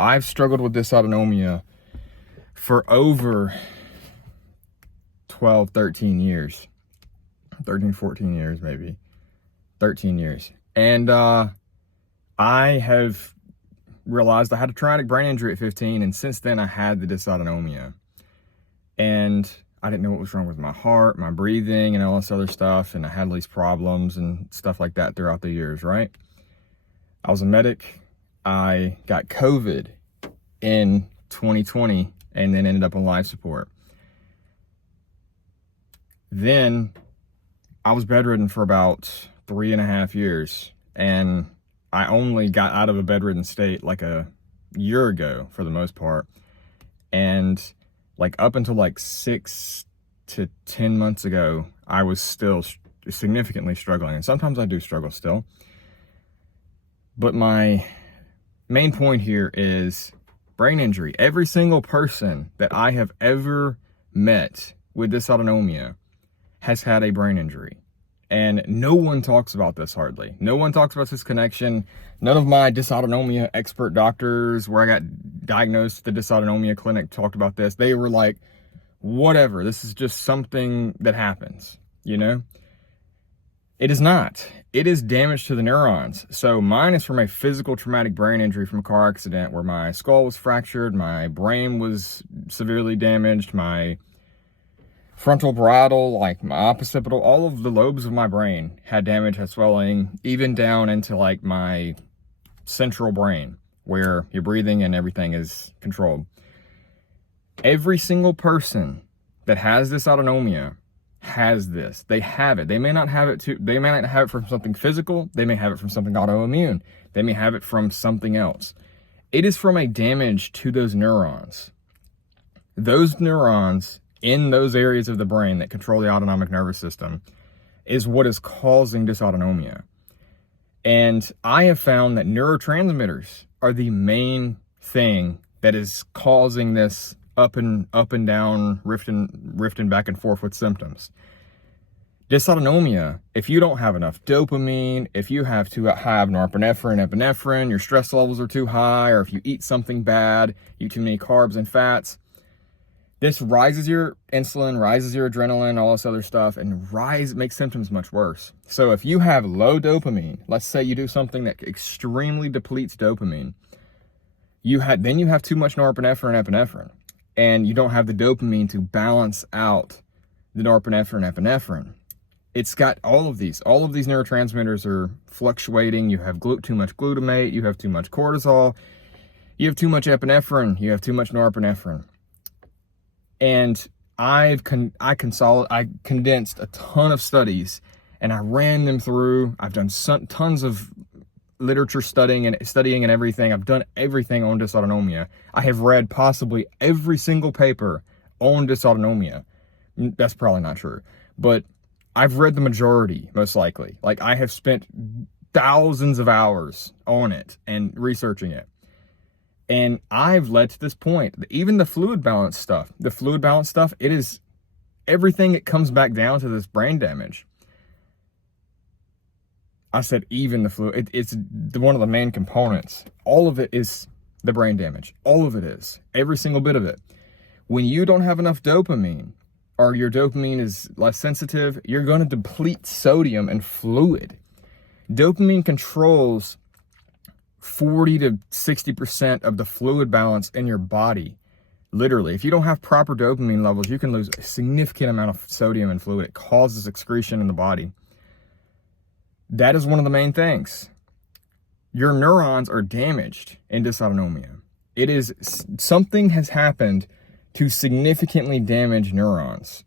I've struggled with dysautonomia for over 12, 13 years. 13, 14 years, maybe. 13 years. And I have realized I had a traumatic brain injury at 15, and since then I had the dysautonomia. And I didn't know what was wrong with my heart, my breathing, and all this other stuff, and I had all these problems and stuff like that throughout the years, right? I was a medic. I got COVID in 2020 and then ended up on life support. Then I was bedridden for about 3.5 years, and I only got out of a bedridden state like a year ago for the most part. And like up until like 6 to 10 months ago, I was still significantly struggling. And sometimes I do struggle still. But my main point here is brain injury. Every single person that I have ever met with dysautonomia has had a brain injury. And no one talks about this hardly. No one talks about this connection. None of my dysautonomia expert doctors where I got diagnosed at the dysautonomia clinic talked about this. They were like, whatever, this is just something that happens, you know? It is not. It is damage to the neurons. So mine is from a physical traumatic brain injury from a car accident where my skull was fractured, my brain was severely damaged, my frontal parietal, like my occipital, all of the lobes of my brain had damage, had swelling, even down into like my central brain where your breathing and everything is controlled. Every single person that has dysautonomia has this. They have it. They may not have it they may not have it from something physical. They may have it from something autoimmune. They may have it from something else. It is from a damage to those neurons. Those neurons in those areas of the brain that control the autonomic nervous system is what is causing dysautonomia. And I have found that neurotransmitters are the main thing that is causing this up and down, rifting back and forth with symptoms. Dysautonomia, if you don't have enough dopamine, if you have too high of norepinephrine, epinephrine, your stress levels are too high, or if you eat something bad, you eat too many carbs and fats, this rises your insulin, rises your adrenaline, all this other stuff, and makes symptoms much worse. So if you have low dopamine, let's say you do something that extremely depletes dopamine, then you have too much norepinephrine and epinephrine, and you don't have the dopamine to balance out the norepinephrine and epinephrine. It's got all of these neurotransmitters are fluctuating. You have too much glutamate, you have too much cortisol, you have too much epinephrine, you have too much norepinephrine. And I condensed a ton of studies and I ran them through. I've done tons of literature studying and everything. I've done everything on dysautonomia. I have read possibly every single paper on dysautonomia. That's probably not true, but I've read the majority, most likely. Like, I have spent thousands of hours on it and researching it. And I've led to this point. Even the fluid balance stuff, it is everything. It comes back down to this brain damage. I said even the fluid, it's one of the main components. All of it is the brain damage. All of it is. Every single bit of it. When you don't have enough dopamine, or your dopamine is less sensitive, you're going to deplete sodium and fluid. Dopamine controls 40 to 60% of the fluid balance in your body. Literally, if you don't have proper dopamine levels, you can lose a significant amount of sodium and fluid. It causes excretion in the body. That is one of the main things. Your neurons are damaged in dysautonomia. Something has happened to significantly damage neurons.